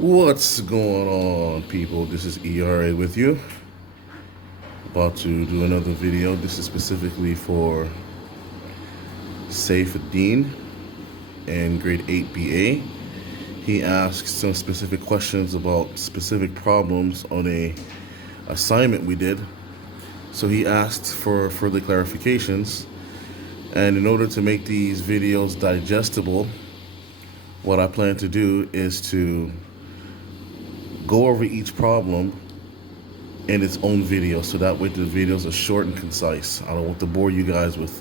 What's going on, people? This is ERA with you. About to do another video. This is specifically for Saif Dean in grade 8 BA. He asked some specific questions about specific problems on a assignment we did. So he asked for further clarifications. And in order to make these videos digestible, what I plan to do is to go over each problem in its own video, so that way the videos are short and concise. I don't want to bore you guys with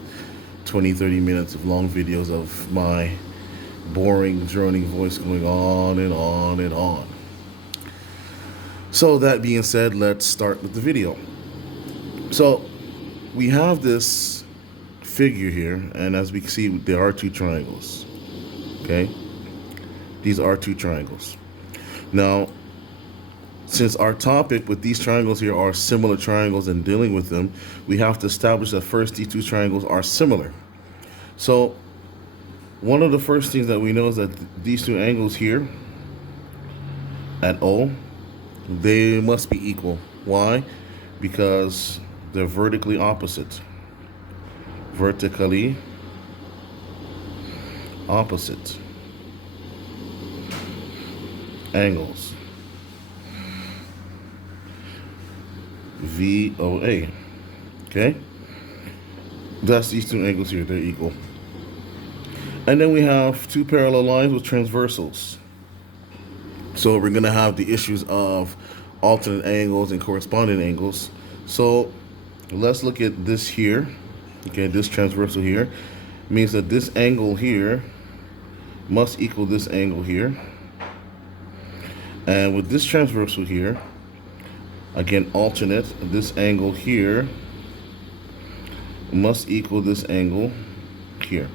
20-30 minutes of long videos of my boring droning voice going on and on and on. So that being said, let's start with the video. So we have this figure here, and as we can see, there are two triangles. Okay, these are two triangles. Now, since our topic with these triangles here are similar triangles and dealing with them, we have to establish that first these two triangles are similar. So one of the first things that we know is that these two angles here at O, they must be equal. Why? Because they're vertically opposite. Vertically opposite angles. VOA. Okay? That's these two angles here. They're equal. And then we have two parallel lines with transversals. So we're going to have the issues of alternate angles and corresponding angles. So let's look at this here. Okay, this transversal here means that this angle here must equal this angle here. And with this transversal here, again, alternate, this angle here must equal this angle here.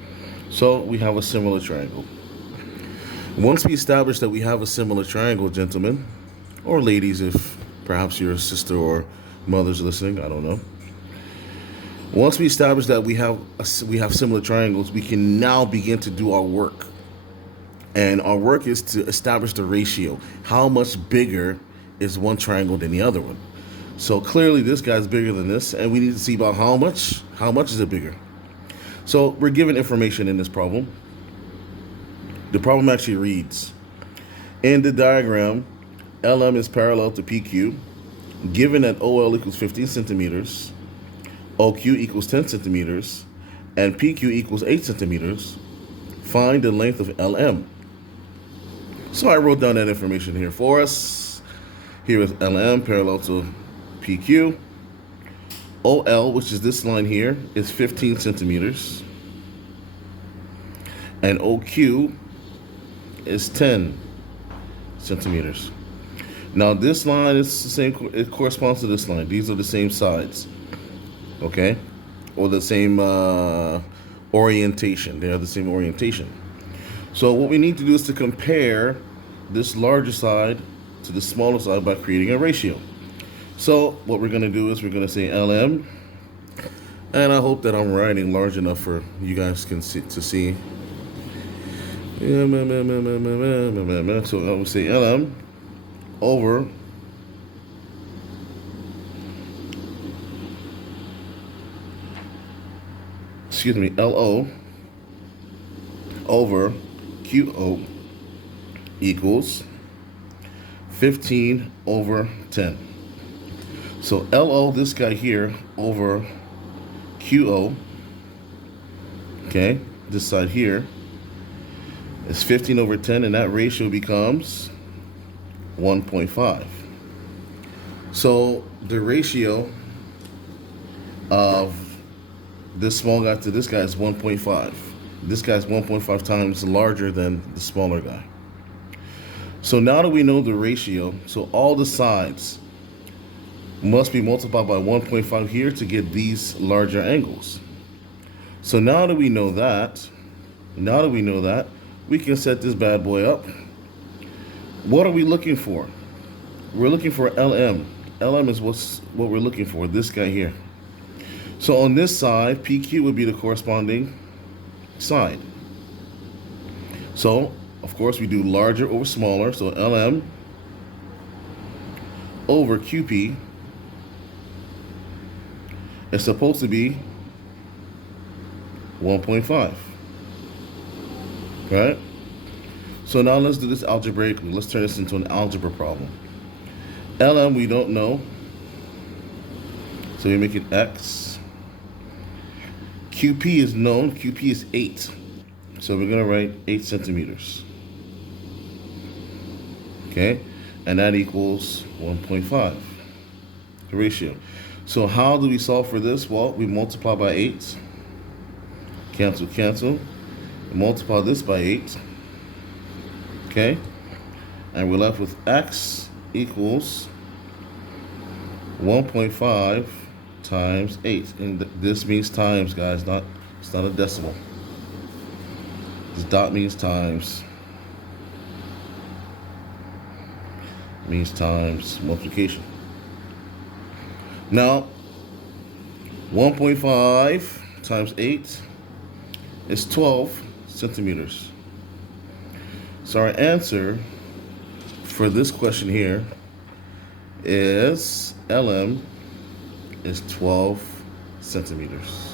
So we have a similar triangle. Once we establish that we have a similar triangle, gentlemen, or ladies, if perhaps your sister or mother's listening, I don't know. Once we establish that we have similar triangles, we can now begin to do our work. And our work is to establish the ratio. How much bigger is one triangle than the other one? So clearly this guy's bigger than this, and we need to see about how much is it bigger. So we're given information in this problem. The problem actually reads, in the diagram, LM is parallel to PQ, given that OL equals 15 centimeters, OQ equals 10 centimeters, and PQ equals 8 centimeters, find the length of LM. So I wrote down that information here for us. Here is LM parallel to PQ. OL, which is this line here, is 15 centimeters. And OQ is 10 centimeters. Now this line is the same, it corresponds to this line. These are the same sides, okay? Or the same orientation. They are the same orientation. So what we need to do is to compare this larger side to the smaller side by creating a ratio. So what we're going to do is we're going to say LM, and I hope that I'm writing large enough for you guys to see. So I will say LM over LO over QO equals 15 over 10. So LO, this guy here, over QO, okay, this side here, is 15 over 10, and that ratio becomes 1.5. So the ratio of this small guy to this guy is 1.5. This guy's 1.5 times larger than the smaller guy. So now that we know the ratio, so all the sides must be multiplied by 1.5 here to get these larger angles. So now that we know that, we can set this bad boy up. What are we looking for? We're looking for LM. LM is what we're looking for, this guy here. So on this side, PQ would be the corresponding side. So Of course, we do larger over smaller, so LM over QP is supposed to be 1.5, right? So now let's do this algebraically. Let's turn this into an algebra problem. LM we don't know, so we make it X. QP is known, QP is 8. So we're gonna write 8 centimeters. Okay, and that equals 1.5, the ratio. So how do we solve for this? Well, we multiply by 8, cancel, cancel, multiply this by 8, okay, and we're left with X equals 1.5 times 8, and this means times, guys, it's not a decimal. This dot means times. Means times multiplication. Now, 1.5 times 8 is 12 centimeters. So our answer for this question here is LM is 12 centimeters.